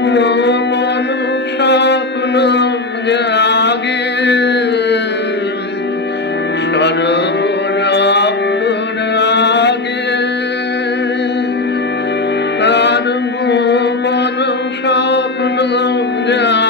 স্বপ্ন মানো স্বপ্ন জাগে সরবরাগে তার মন স্বপ্ন জাগে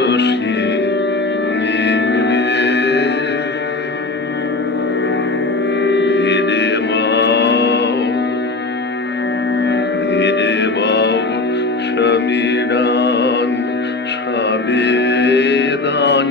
রসে স্বামীরান স্বামী দান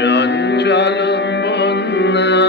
John John Bonner.